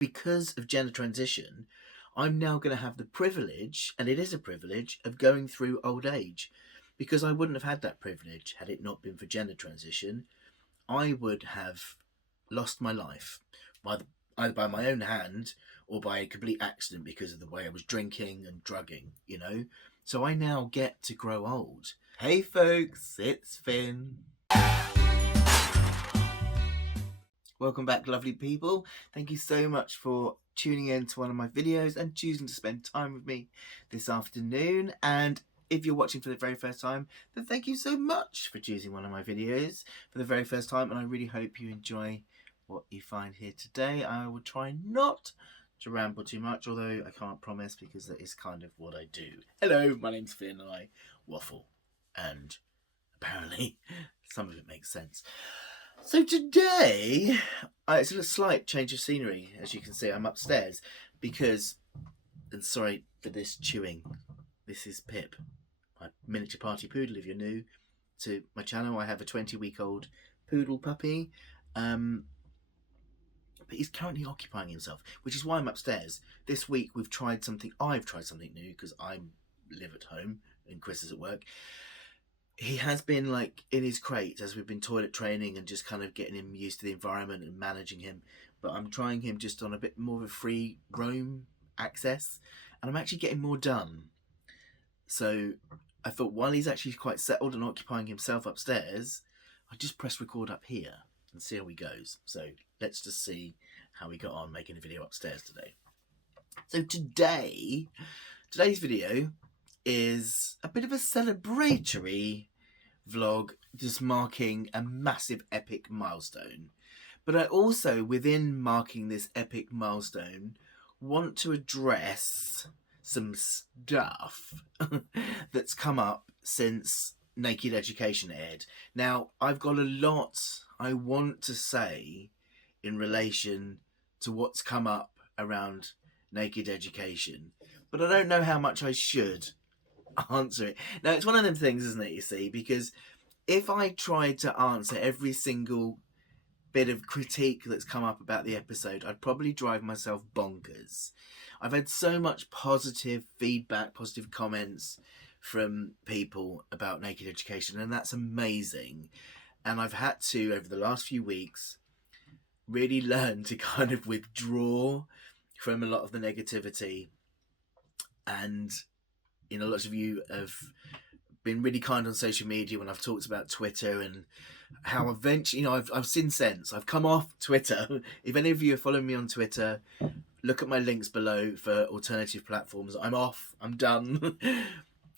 because of gender transition, I'm now going to have the privilege, and it is a privilege, of going through old age. Because I wouldn't have had that privilege had it not been for gender transition. I would have lost my life either by my own hand or by a complete accident because of the way I was drinking and drugging. So I now get to grow old. Hey folks, it's Finn. Welcome back, lovely people. Thank you so much for tuning in to one of my videos and choosing to spend time with me this afternoon. And if you're watching for the very first time, then thank you so much for choosing one of my videos for the very first time. And I really hope you enjoy what you find here today. I will try not to ramble too much, although I can't promise because that is kind of what I do. Hello, my name's Finn and I waffle. And apparently some of it makes sense. So today, it's a slight change of scenery. As you can see, I'm upstairs because, and sorry for this chewing, this is Pip, my miniature party poodle. If you're new to my channel, I have a 20-week-old poodle puppy, but he's currently occupying himself, which is why I'm upstairs. This week I've tried something new because I live at home and Chris is at work. He has been like in his crate as we've been toilet training and just kind of getting him used to the environment and managing him. But I'm trying him just on a bit more of a free roam access, and I'm actually getting more done. So I thought while he's actually quite settled and occupying himself upstairs, I just press record up here and see how he goes. So let's just see how we got on making a video upstairs today. So today's video is a bit of a celebratory vlog, just marking a massive epic milestone. But I also, within marking this epic milestone, want to address some stuff that's come up since Naked Education aired. Now, I've got a lot I want to say in relation to what's come up around Naked Education, but I don't know how much I should answer it. Now, it's one of them things, isn't it, you see, because if I tried to answer every single bit of critique that's come up about the episode, I'd probably drive myself bonkers. I've had so much positive feedback, positive comments from people about Naked Education, and that's amazing. And I've had to, over the last few weeks, really learn to kind of withdraw from a lot of the negativity. And lots of you have been really kind on social media when I've talked about Twitter and how eventually, I've since I've come off Twitter. If any of you are following me on Twitter, look at my links below for alternative platforms. I'm off. I'm done.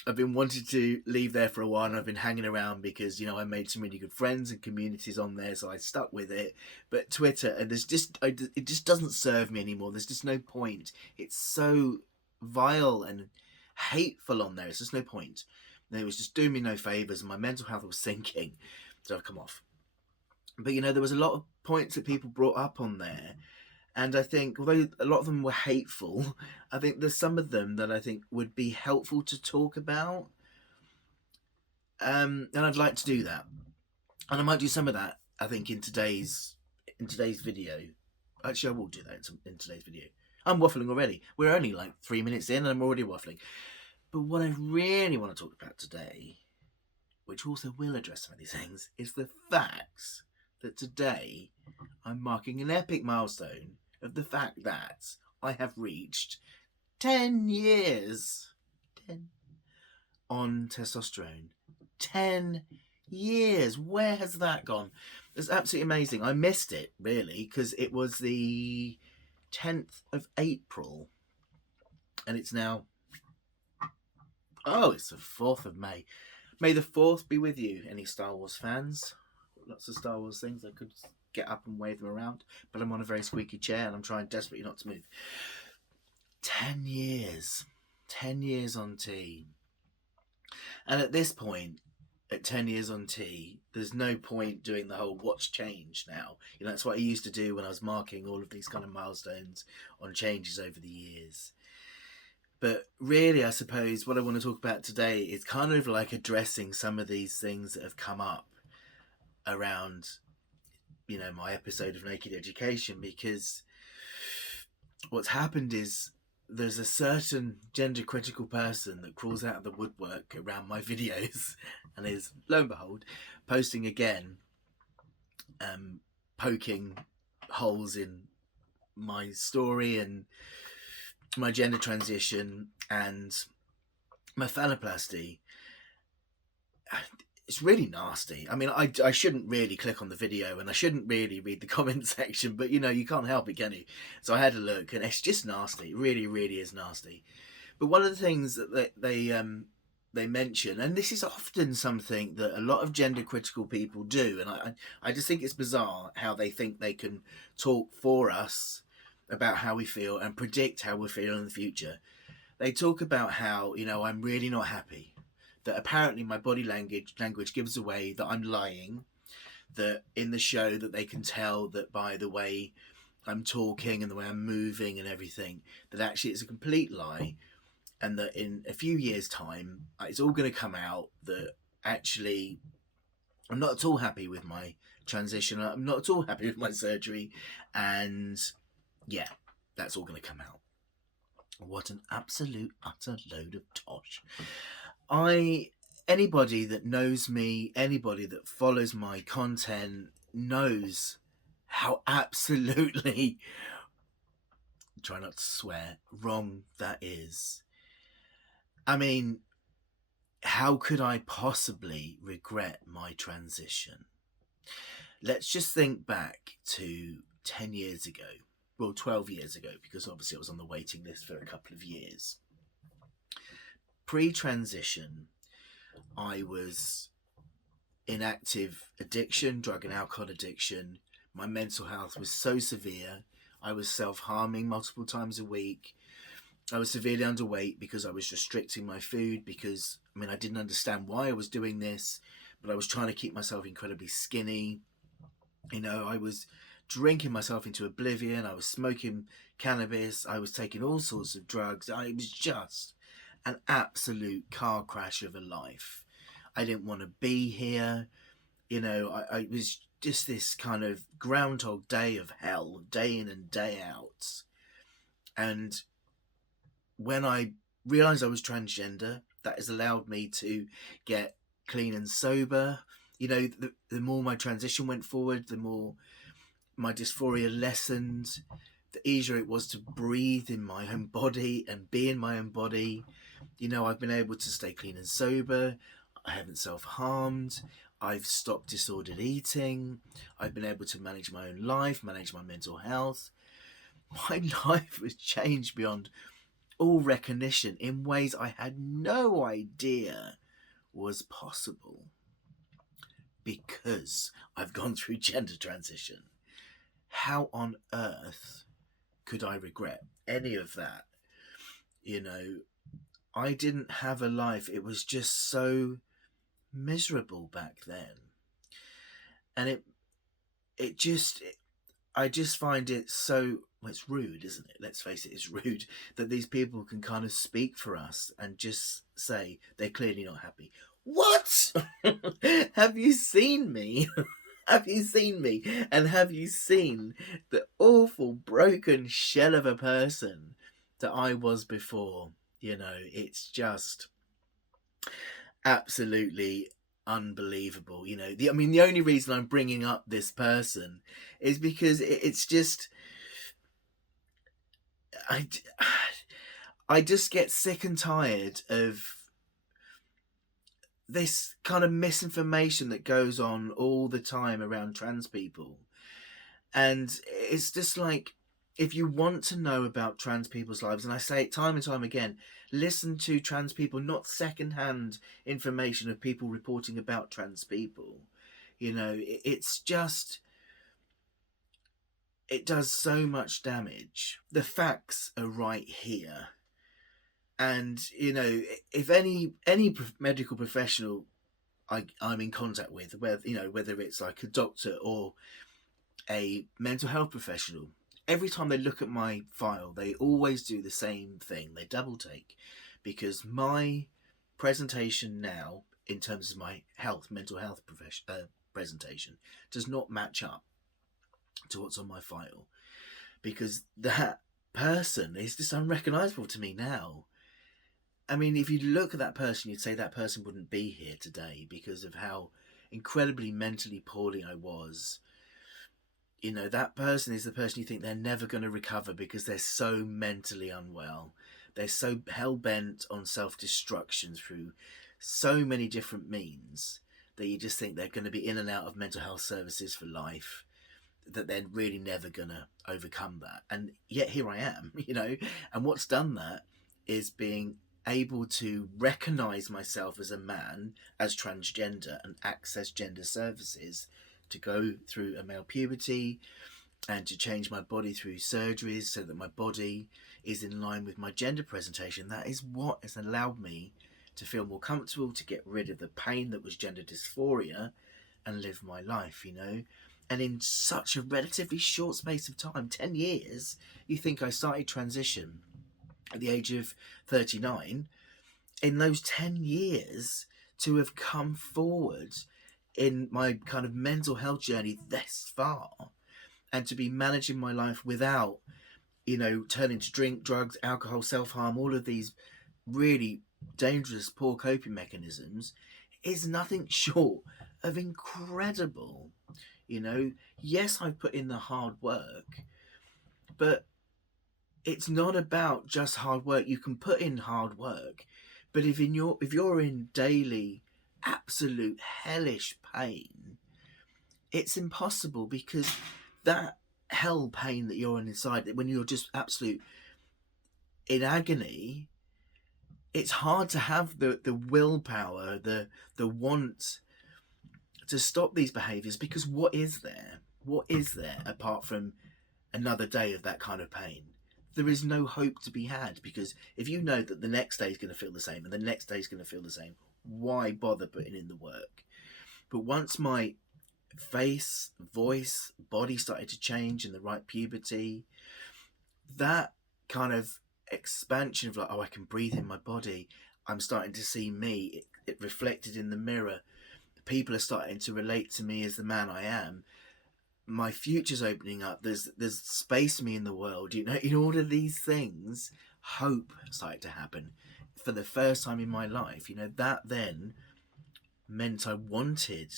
I've been wanting to leave there for a while and I've been hanging around because, I made some really good friends and communities on there, so I stuck with it. But Twitter, and it just doesn't serve me anymore. There's just no point. It's so vile and hateful on there. It's just no point. It was just doing me no favours and my mental health was sinking, so I've come off. But there was a lot of points that people brought up on there, and I think although a lot of them were hateful, I think there's some of them that I think would be helpful to talk about, and I'd like to do that, and I might do some of that I think in today's video. Actually, I will do that in today's video. I'm waffling already. We're only like 3 minutes in and I'm already waffling. But what I really want to talk about today, which also will address some of these things, is the fact that today I'm marking an epic milestone of the fact that I have reached 10 years 10 on testosterone. 10 years. Where has that gone? It's absolutely amazing. I missed it, really, because it was the 10th of April and it's now... Oh, it's the 4th of May. May the 4th be with you, any Star Wars fans. Lots of Star Wars things. I could get up and wave them around, but I'm on a very squeaky chair and I'm trying desperately not to move. 10 years. 10 years on T. And at this point, at 10 years on T, there's no point doing the whole what's changed now. That's what I used to do when I was marking all of these kind of milestones on changes over the years. But really, I suppose what I want to talk about today is kind of like addressing some of these things that have come up around, my episode of Naked Education, because what's happened is there's a certain gender critical person that crawls out of the woodwork around my videos and is, lo and behold, posting again, poking holes in my story and my gender transition and my phalloplasty. It's really nasty. I mean, I shouldn't really click on the video and I shouldn't really read the comment section, but you know, you can't help it, can you? So I had a look and it's just nasty. It really, really is nasty. But one of the things that they mention, and this is often something that a lot of gender critical people do, and I just think it's bizarre how they think they can talk for us about how we feel and predict how we'll feel in the future. They talk about how, you know, I'm really not happy. That apparently my body language gives away that I'm lying, that in the show that they can tell that by the way I'm talking and the way I'm moving and everything, that actually it's a complete lie, and that in a few years' time it's all going to come out that actually I'm not at all happy with my transition, I'm not at all happy with my surgery, and yeah, that's all going to come out. What an absolute utter load of tosh. Anybody that knows me, anybody that follows my content knows how absolutely, try not to swear, wrong that is. I mean, how could I possibly regret my transition? Let's just think back to 10 years ago, well, 12 years ago, because obviously I was on the waiting list for a couple of years. Pre-transition, I was in active addiction, drug and alcohol addiction. My mental health was so severe. I was self-harming multiple times a week. I was severely underweight because I was restricting my food because, I mean, I didn't understand why I was doing this, but I was trying to keep myself incredibly skinny. You know, I was drinking myself into oblivion. I was smoking cannabis. I was taking all sorts of drugs. It was just an absolute car crash of a life. I didn't want to be here. You know, I was just this kind of Groundhog Day of hell, day in and day out. And when I realised I was transgender, that has allowed me to get clean and sober. You know, the more my transition went forward, the more my dysphoria lessened, the easier it was to breathe in my own body and be in my own body. You know, I've been able to stay clean and sober. I haven't self-harmed. I've stopped disordered eating. I've been able to manage my own life, manage my mental health. My life was changed beyond all recognition in ways I had no idea was possible because I've gone through gender transition. How on earth could I regret any of that? You know, I didn't have a life. It was just so miserable back then. And I just find it so, well, it's rude, isn't it? Let's face it, it's rude that these people can kind of speak for us and just say they're clearly not happy. What? Have you seen me? Have you seen me? And have you seen the awful broken shell of a person that I was before? You know, it's just absolutely unbelievable. You know, the only reason I'm bringing up this person is because it's just, I just get sick and tired of this kind of misinformation that goes on all the time around trans people. And it's just like, if you want to know about trans people's lives, and I say it time and time again, listen to trans people, not secondhand information of people reporting about trans people. You know, it's just, it does so much damage. The facts are right here. And, you know, if any medical professional I'm in contact with, whether it's like a doctor or a mental health professional, every time they look at my file, they always do the same thing. They double take, because my presentation now, in terms of my mental health presentation, does not match up to what's on my file, because that person is just unrecognisable to me now. I mean, if you look at that person, you'd say that person wouldn't be here today because of how incredibly mentally poorly I was. You know, that person is the person you think they're never going to recover because they're so mentally unwell. They're so hell-bent on self-destruction through so many different means that you just think they're going to be in and out of mental health services for life, that they're really never going to overcome that. And yet here I am, you know, and what's done that is being able to recognize myself as a man, as transgender, and access gender services, to go through a male puberty and to change my body through surgeries so that my body is in line with my gender presentation. That is what has allowed me to feel more comfortable, to get rid of the pain that was gender dysphoria and live my life, you know. And in such a relatively short space of time, 10 years, you think I started transition at the age of 39. In those 10 years, to have come forward in my kind of mental health journey this far, and to be managing my life without, you know, turning to drink, drugs, alcohol, self-harm, all of these really dangerous, poor coping mechanisms, is nothing short of incredible. You know, yes, I've put in the hard work, but it's not about just hard work. You can put in hard work, but if you're in daily, absolute hellish pain, it's impossible, because that hell pain that you're in inside, when you're just absolute in agony, it's hard to have the willpower, the want to stop these behaviours, because what is there? What is there apart from another day of that kind of pain? There is no hope to be had, because if you know that the next day is going to feel the same and the next day is going to feel the same, why bother putting in the work? But once my face, voice, body started to change in the right puberty, that kind of expansion of like, oh, I can breathe in my body, I'm starting to see me, it reflected in the mirror, people are starting to relate to me as the man I am, my future's opening up, there's space for me in the world, you know, in all of these things, hope started to happen for the first time in my life. You know, that then meant I wanted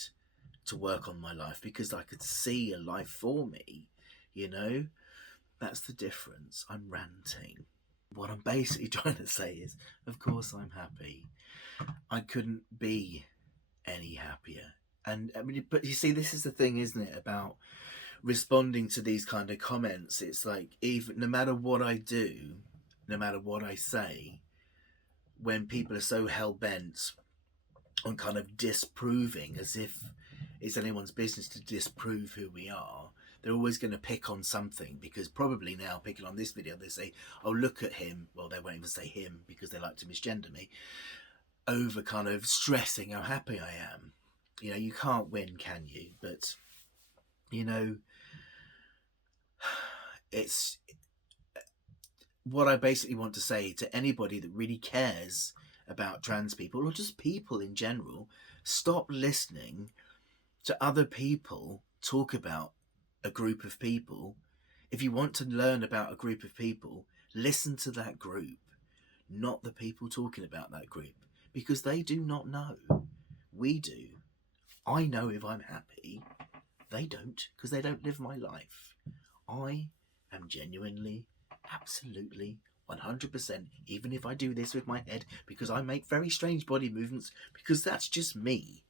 to work on my life because I could see a life for me, you know. That's the difference. I'm ranting. What I'm basically trying to say is, of course I'm happy. I couldn't be any happier. And I mean, but you see, this is the thing, isn't it, about responding to these kind of comments? It's like, even no matter what I do, no matter what I say, when people are so hell-bent on kind of disproving, as if it's anyone's business to disprove who we are, they're always going to pick on something, because probably now picking on this video, they say, oh, look at him. Well, they won't even say him because they like to misgender me, over kind of stressing how happy I am. You know, you can't win, can you? But, you know, it's what I basically want to say to anybody that really cares about trans people, or just people in general: stop listening to other people talk about a group of people. If you want to learn about a group of people, listen to that group, not the people talking about that group, because they do not know. We do. I know if I'm happy. They don't, because they don't live my life. I am genuinely, absolutely, 100%, even if I do this with my head, because I make very strange body movements, because that's just me,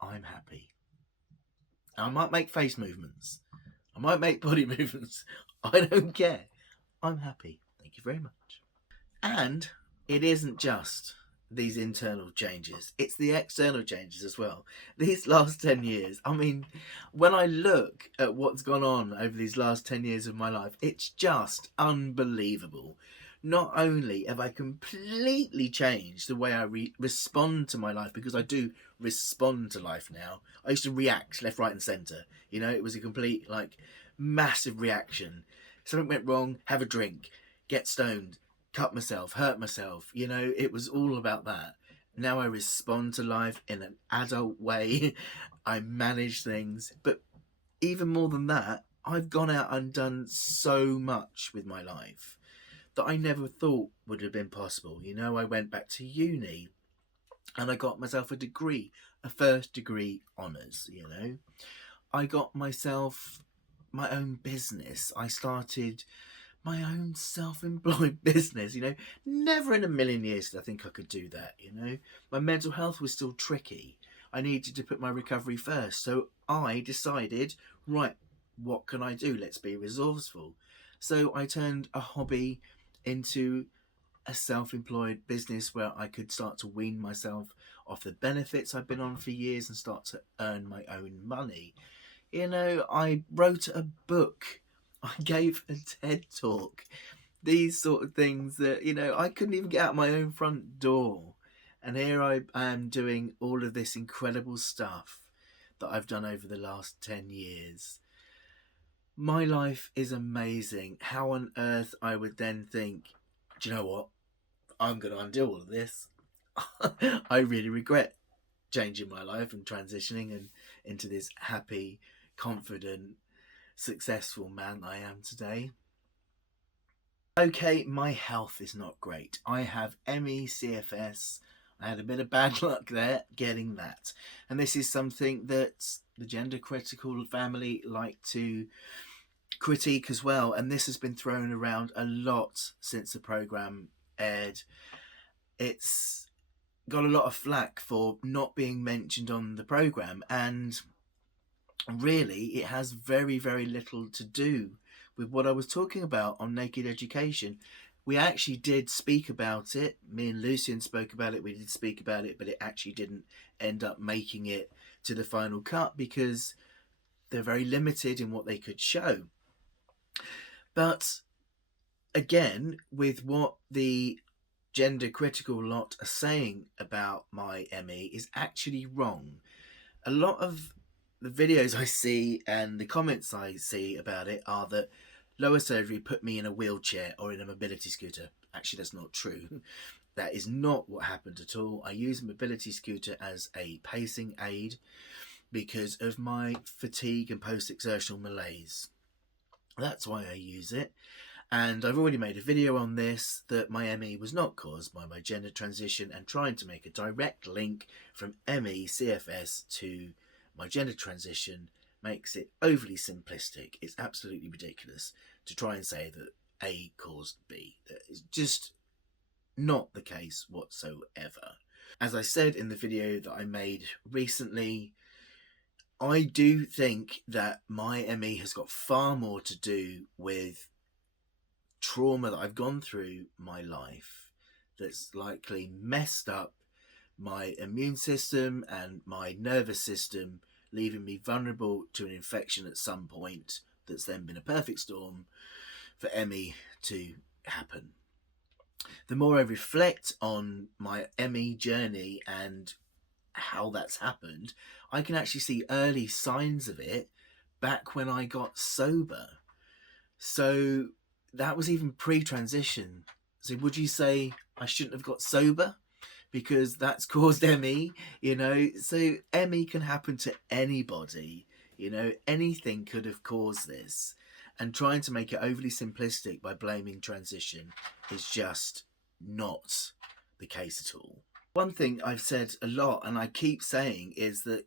I'm happy. I might make face movements, I might make body movements, I don't care. I'm happy. Thank you very much. And it isn't just these internal changes, it's the external changes as well. These last 10 years, I mean, when I look at what's gone on over these last 10 years of my life, it's just unbelievable. Not only have I completely changed the way I respond to my life, because I do respond to life now. I used to react left, right and centre. You know, it was a complete, like, massive reaction. Something went wrong, have a drink, get stoned, cut myself, hurt myself. You know, it was all about that. Now I respond to life in an adult way. I manage things. But even more than that, I've gone out and done so much with my life that I never thought would have been possible. You know, I went back to uni and I got myself a degree, a first degree honours, you know. I got myself my own business. I started my own self-employed business, you know. Never in a million years did I think I could do that, you know. My mental health was still tricky. I needed to put my recovery first. So I decided, right, what can I do? Let's be resourceful. So I turned a hobby into a self-employed business where I could start to wean myself off the benefits I've been on for years and start to earn my own money. You know, I wrote a book. I gave a TED talk. These sort of things that, you know, I couldn't even get out my own front door. And here I am doing all of this incredible stuff that I've done over the last 10 years. My life is amazing. How on earth I would then think, do you know what? I'm going to undo all of this. I really regret changing my life and transitioning and into this happy, confident, successful man I am today. Okay, my health is not great. I have ME/CFS. I had a bit of bad luck there getting that. And this is something that the gender critical family like to critique as well. And this has been thrown around a lot since the programme aired. It's got a lot of flack for not being mentioned on the programme, and really it has very, very little to do with what I was talking about on Naked Education. We actually did speak about it. Me and Lucian spoke about it. We did speak about it, but it actually didn't end up making it to the final cut because they're very limited in what they could show. But again, with what the gender critical lot are saying about my ME is actually wrong. A lot of the videos I see and the comments I see about it are that lower surgery put me in a wheelchair or in a mobility scooter. Actually, that's not true. That is not what happened at all. I use a mobility scooter as a pacing aid because of my fatigue and post-exertional malaise. That's why I use it. And I've already made a video on this, that my ME was not caused by my gender transition, and trying to make a direct link from ME/CFS to my gender transition makes it overly simplistic. It's absolutely ridiculous to try and say that A caused B. That is just not the case whatsoever. As I said in the video that I made recently, I do think that my ME has got far more to do with trauma that I've gone through my life that's likely messed up my immune system and my nervous system, leaving me vulnerable to an infection at some point that's then been a perfect storm for ME to happen. The more I reflect on my ME journey and how that's happened, I can actually see early signs of it back when I got sober. So that was even pre-transition. So would you say I shouldn't have got sober because that's caused ME? You know, so ME can happen to anybody. You know, anything could have caused this. And trying to make it overly simplistic by blaming transition is just not the case at all. One thing I've said a lot and I keep saying is that,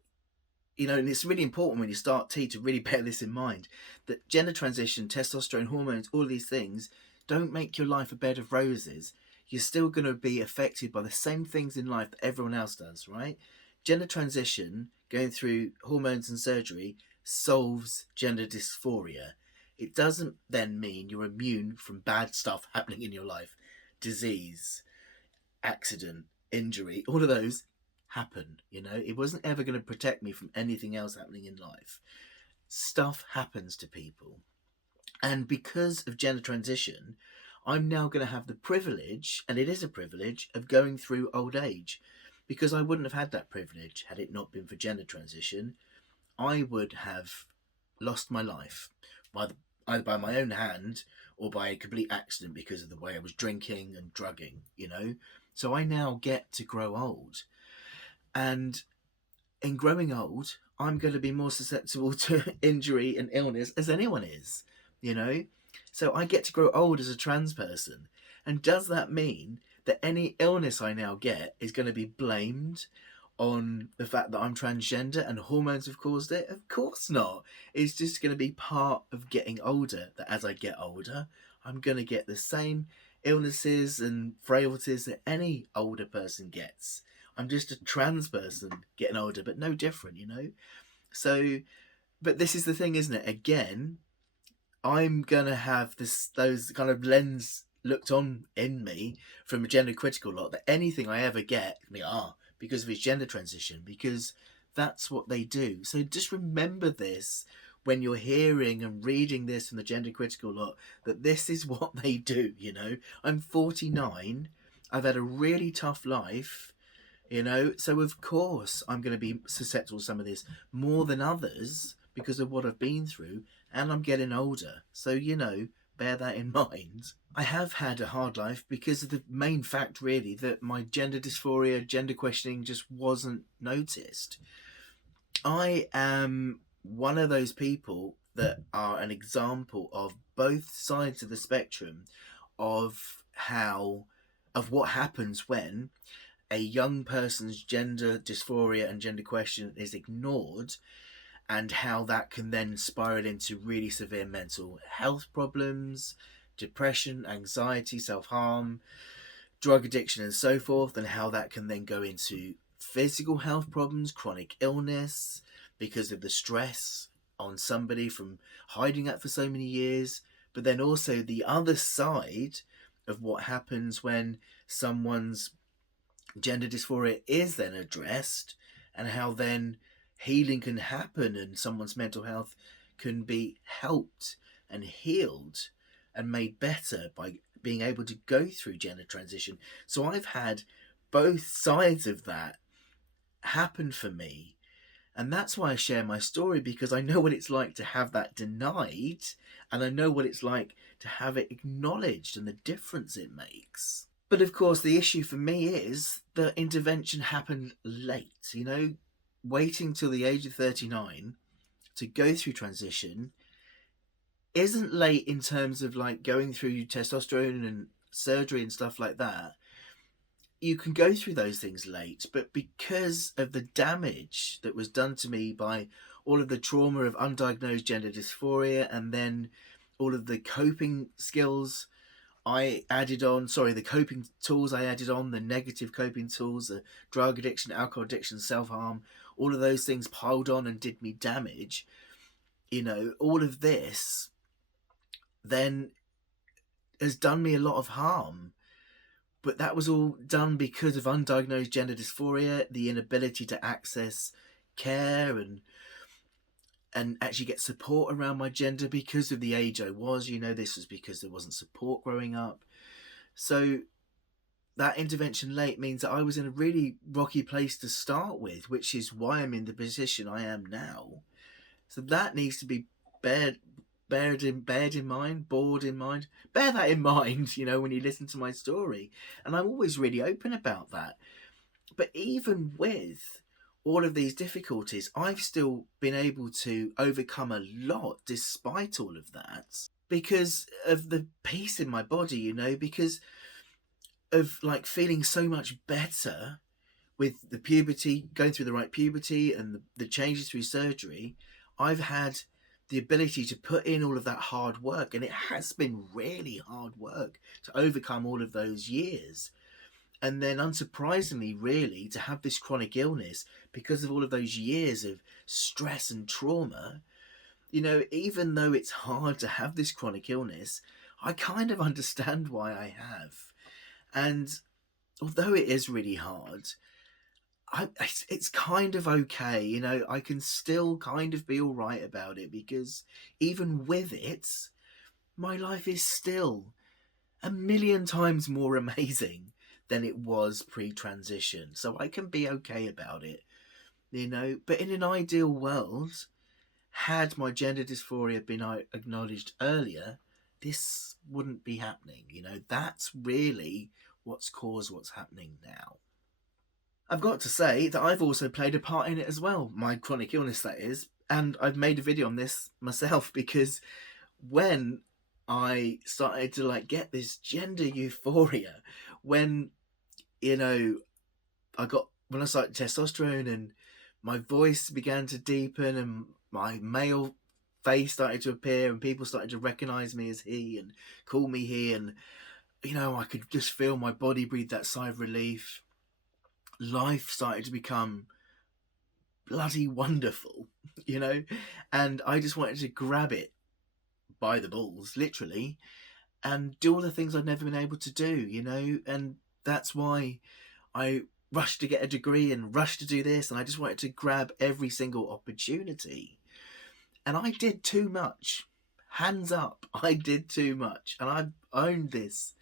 you know, and it's really important when you start T to really bear this in mind, that gender transition, testosterone, hormones, all these things don't make your life a bed of roses. You're still going to be affected by the same things in life that everyone else does, right? Gender transition, going through hormones and surgery, solves gender dysphoria. It doesn't then mean you're immune from bad stuff happening in your life. Disease, accident, injury, all of those happen. You know, it wasn't ever going to protect me from anything else happening in life. Stuff happens to people, and because of gender transition, I'm now going to have the privilege, and it is a privilege, of going through old age, because I wouldn't have had that privilege had it not been for gender transition. I would have lost my life either by my own hand or by a complete accident because of the way I was drinking and drugging, you know. So I now get to grow old. And in growing old, I'm going to be more susceptible to injury and illness as anyone is, you know? So I get to grow old as a trans person. And does that mean that any illness I now get is going to be blamed on the fact that I'm transgender and hormones have caused it? Of course not. It's just going to be part of getting older, that as I get older, I'm going to get the same illnesses and frailties that any older person gets. I'm just a trans person getting older, but no different, you know? So, but this is the thing, isn't it? Again, I'm gonna have those kind of lens looked on in me from a gender critical lot, that anything I ever get, because of his gender transition, because that's what they do. So just remember this when you're hearing and reading this from the gender critical lot, that this is what they do, you know? I'm 49, I've had a really tough life, you know, so of course I'm going to be susceptible to some of this more than others because of what I've been through, and I'm getting older. So, you know, bear that in mind. I have had a hard life because of the main fact, really, that my gender dysphoria, gender questioning just wasn't noticed. I am one of those people that are an example of both sides of the spectrum of what happens when a young person's gender dysphoria and gender question is ignored, and how that can then spiral into really severe mental health problems, depression, anxiety, self-harm, drug addiction and so forth, and how that can then go into physical health problems, chronic illness, because of the stress on somebody from hiding that for so many years. But then also the other side of what happens when someone's gender dysphoria is then addressed, and how then healing can happen and someone's mental health can be helped and healed and made better by being able to go through gender transition. So I've had both sides of that happen for me, and that's why I share my story, because I know what it's like to have that denied, and I know what it's like to have it acknowledged and the difference it makes. But of course, the issue for me is that intervention happened late. You know, waiting till the age of 39 to go through transition isn't late in terms of like going through testosterone and surgery and stuff like that. You can go through those things late, but because of the damage that was done to me by all of the trauma of undiagnosed gender dysphoria, and then all of the coping skills I added on, the coping tools I added on, the negative coping tools, the drug addiction, alcohol addiction, self-harm, all of those things piled on and did me damage, you know, all of this then has done me a lot of harm. But that was all done because of undiagnosed gender dysphoria, the inability to access care and actually get support around my gender because of the age I was. You know, this was because there wasn't support growing up. So that intervention late means that I was in a really rocky place to start with, which is why I'm in the position I am now. So that needs to be bear that in mind, you know, when you listen to my story. And I'm always really open about that. But even with all of these difficulties, I've still been able to overcome a lot despite all of that, because of the peace in my body, you know, because of like feeling so much better with the puberty, going through the right puberty and the changes through surgery. I've had the ability to put in all of that hard work, and it has been really hard work to overcome all of those years. And then unsurprisingly, really, to have this chronic illness because of all of those years of stress and trauma, you know, even though it's hard to have this chronic illness, I kind of understand why I have. And although it is really hard, it's kind of okay, you know, I can still kind of be all right about it, because even with it, my life is still a million times more amazing than it was pre-transition. So I can be okay about it, you know. But in an ideal world, had my gender dysphoria been acknowledged earlier, this wouldn't be happening, you know. That's really what's caused what's happening now. I've got to say that I've also played a part in it as well, my chronic illness, that is. And I've made a video on this myself, because when I started to like get this gender euphoria, when, you know, when I started testosterone and my voice began to deepen and my male face started to appear and people started to recognize me as he and call me he, and, you know, I could just feel my body breathe that sigh of relief. Life started to become bloody wonderful, you know, and I just wanted to grab it by the balls, literally, and do all the things I'd never been able to do, you know, and that's why I rushed to get a degree and rushed to do this, and I just wanted to grab every single opportunity. And I did too much. Hands up, I did too much. And I've owned this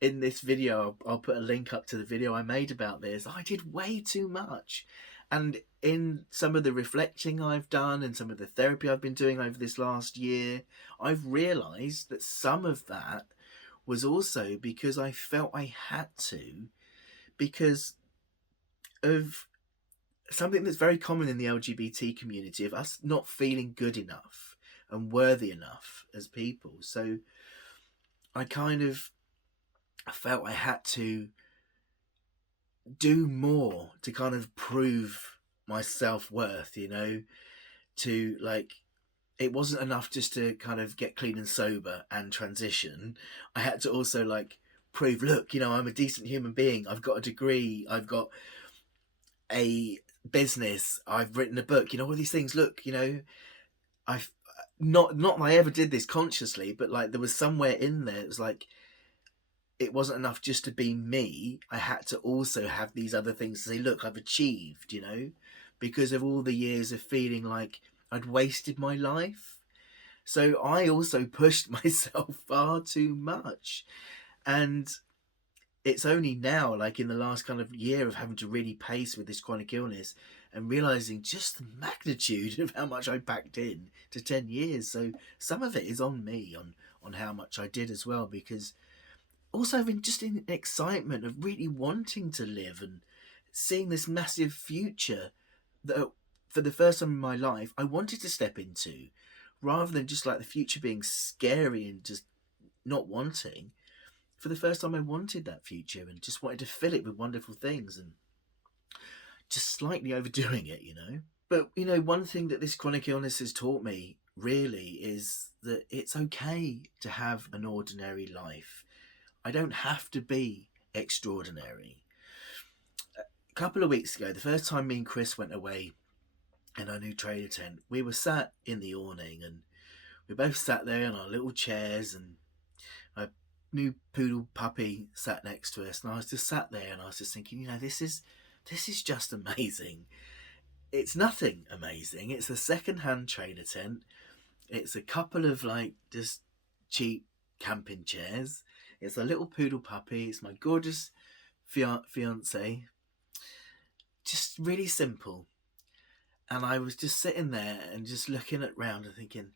in this video. I'll put a link up to the video I made about this. I did way too much. And in some of the reflecting I've done and some of the therapy I've been doing over this last year, I've realised that some of that was also because I felt I had to, because of something that's very common in the LGBT community, of us not feeling good enough and worthy enough as people. So I kind of felt I had to do more to kind of prove my self-worth, you know, to like, it wasn't enough just to kind of get clean and sober and transition. I had to also like prove, look, you know, I'm a decent human being. I've got a degree. I've got a business. I've written a book. You know, all these things. Look, you know, I've not that I ever did this consciously, but like there was somewhere in there. It was like, it wasn't enough just to be me. I had to also have these other things to say, look, I've achieved, you know, because of all the years of feeling like I'd wasted my life. So I also pushed myself far too much. And it's only now, like in the last kind of year of having to really pace with this chronic illness and realizing just the magnitude of how much I packed in to 10 years. So some of it is on me, on how much I did as well, because also I've been just in excitement of really wanting to live and seeing this massive future that for the first time in my life I wanted to step into, rather than just like the future being scary and just not wanting. For the first time I wanted that future and just wanted to fill it with wonderful things, and just slightly overdoing it, you know. But, you know, one thing that this chronic illness has taught me really is that it's okay to have an ordinary life. I don't have to be extraordinary. A couple of weeks ago, the first time me and Chris went away in our new trailer tent, we were sat in the awning and we both sat there in our little chairs, and my new poodle puppy sat next to us, and I was just sat there and I was just thinking, you know, this is just amazing. It's nothing amazing. It's a second-hand trailer tent. It's a couple of like just cheap camping chairs. It's a little poodle puppy. It's my gorgeous fiance. Just really simple. And I was just sitting there and just looking around and thinking,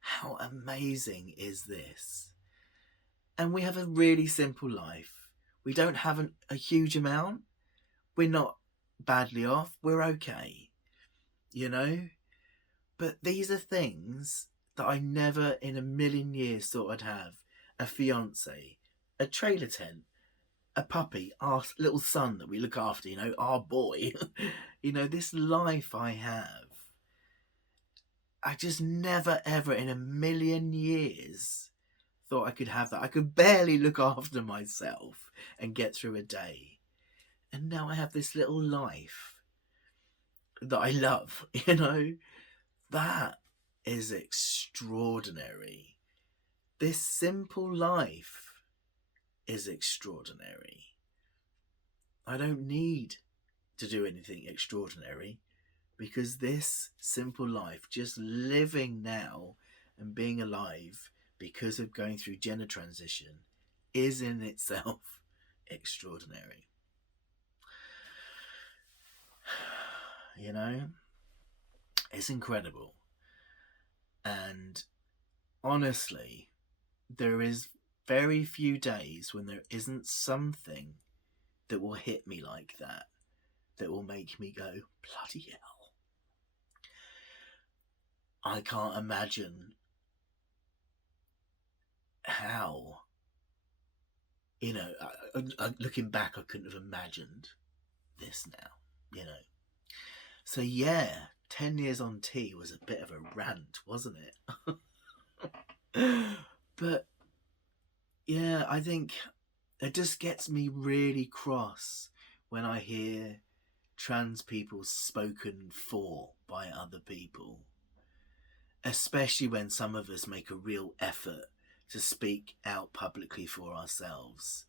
how amazing is this? And we have a really simple life. We don't have a huge amount. We're not badly off. We're okay, you know? But these are things that I never in a million years thought I'd have. A fiance, a trailer tent, a puppy, our little son that we look after, you know, our boy. You know, this life I have. I just never ever in a million years thought I could have that. I could barely look after myself and get through a day. And now I have this little life that I love, you know. That is extraordinary. This simple life is extraordinary. I don't need to do anything extraordinary, because this simple life, just living now and being alive because of going through gender transition, is in itself extraordinary. You know, it's incredible. And honestly, there is very few days when there isn't something that will hit me like that. that will make me go, bloody hell. I can't imagine how, you know, looking back, I couldn't have imagined this now, you know. So yeah, 10 years on tea was a bit of a rant, wasn't it? But yeah, I think it just gets me really cross when I hear trans people spoken for by other people, especially when some of us make a real effort to speak out publicly for ourselves,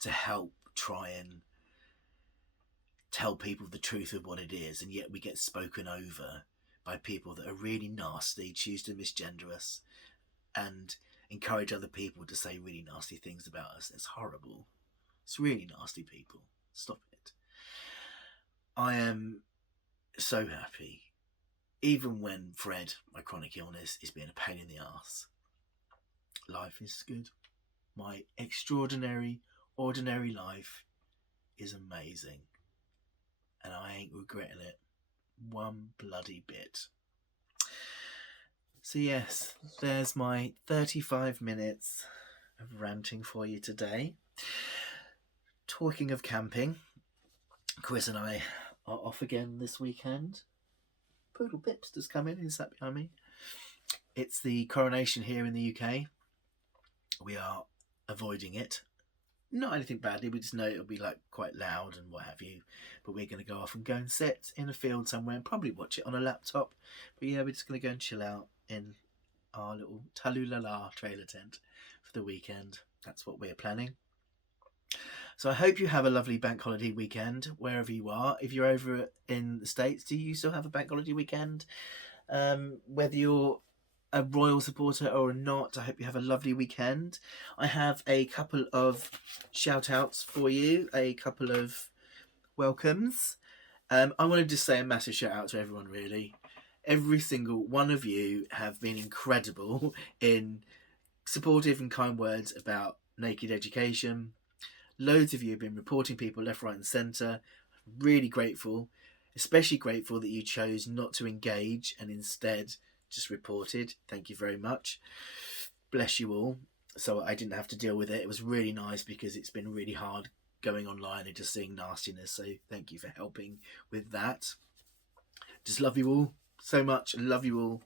to help try and tell people the truth of what it is, and yet we get spoken over by people that are really nasty, choose to misgender us, and encourage other people to say really nasty things about us. It's horrible. It's really nasty, people. Stop it. I am so happy, even when Fred, my chronic illness, is being a pain in the arse. Life is good. My extraordinary, ordinary life is amazing. And I ain't regretting it one bloody bit. So yes, there's my 35 minutes of ranting for you today. Talking of camping, Chris and I are off again this weekend. Poodle Pips just come in, he's sat behind me. It's the coronation here in the UK. We are avoiding it. Not anything badly, we just know it'll be like quite loud and what have you. But we're going to go off and go and sit in a field somewhere and probably watch it on a laptop. But yeah, we're just going to go and chill out in our little Talulala trailer tent for the weekend. That's what we're planning. So I hope you have a lovely bank holiday weekend wherever you are. If you're over in the States, do you still have a bank holiday weekend? Whether you're a royal supporter or not, I hope you have a lovely weekend. I have a couple of shout outs for you, a couple of welcomes. I want to just say a massive shout out to everyone, really. Every single one of you have been incredible in supportive and kind words about Naked Education. Loads of you have been reporting people left, right and centre. Really grateful, especially grateful that you chose not to engage and instead just reported. Thank you very much. Bless you all. So I didn't have to deal with it. It was really nice because it's been really hard going online and just seeing nastiness. So thank you for helping with that. Just love you all so much. Love you all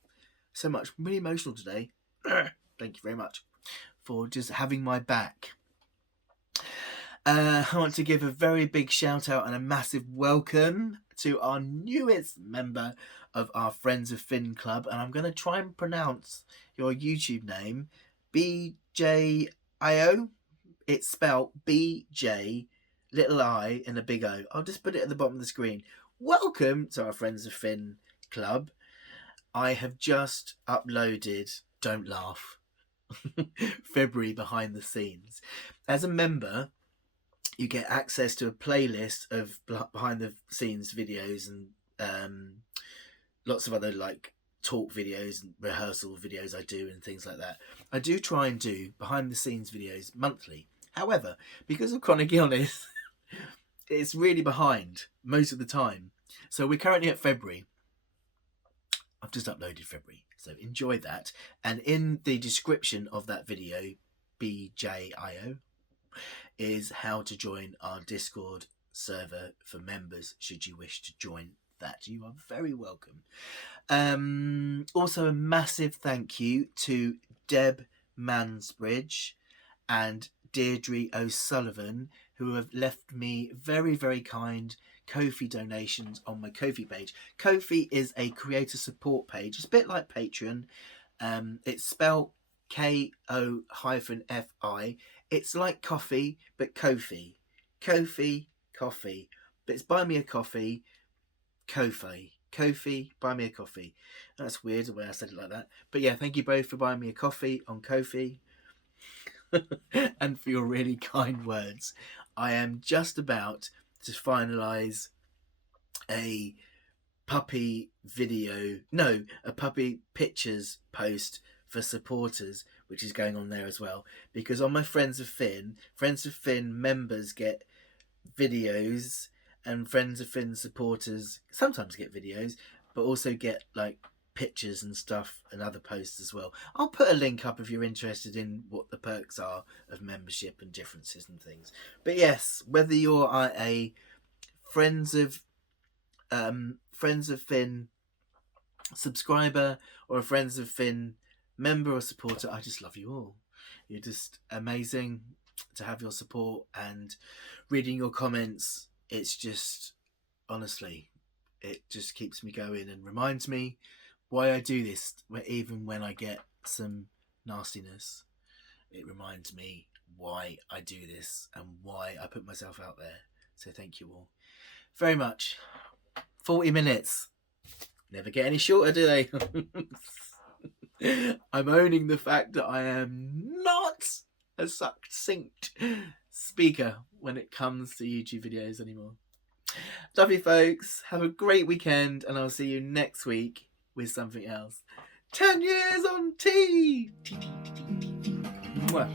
so much. I'm really emotional today. Thank you very much for just having my back. I want to give a very big shout out and a massive welcome to our newest member of our Friends of Finn Club, and I'm going to try and pronounce your YouTube name, BJIO. It's spelled BJ, little I and a big O. I'll just put it at the bottom of the screen. Welcome to our Friends of Finn Club. I have just uploaded, don't laugh, February behind the scenes. As a member, you get access to a playlist of behind the scenes videos and lots of other like talk videos and rehearsal videos I do and things like that. I do try and do behind the scenes videos monthly. However, because of chronic illness, it's really behind most of the time. So we're currently at February. I've just uploaded February, so enjoy that. And in the description of that video, BJIO, is how to join our Discord server for members should you wish to join that. You are very welcome. Also a massive thank you to Deb Mansbridge and Deirdre O'Sullivan, who have left me very, very kind Ko-fi donations on my Ko-fi page. Ko-fi is a creator support page. It's a bit like Patreon. It's spelled Ko-fi. It's like coffee, but Ko-fi. Ko-fi, coffee. But it's buy me a coffee, Ko-fi. Ko-fi, buy me a coffee. That's weird the way I said it like that. But yeah, thank you both for buying me a coffee on Ko-fi. And for your really kind words. I am just about to finalise a puppy pictures post for supporters, which is going on there as well, because on my Friends of Finn members get videos and Friends of Finn supporters sometimes get videos, but also get like pictures and stuff and other posts as well. I'll put a link up if you're interested in what the perks are of membership and differences and things. But yes, whether you're a Friends of Finn subscriber or a Friends of Finn member or supporter, I just love you all. You're just amazing to have your support, and reading your comments, it's just, honestly, it just keeps me going and reminds me why I do this. Even when I get some nastiness, it reminds me why I do this and why I put myself out there. So thank you all very much. 40 minutes. Never get any shorter, do they? I'm owning the fact that I am not a succinct speaker when it comes to YouTube videos anymore. Love you folks. Have a great weekend, and I'll see you next week with something else. 10 years on tea! Mwah.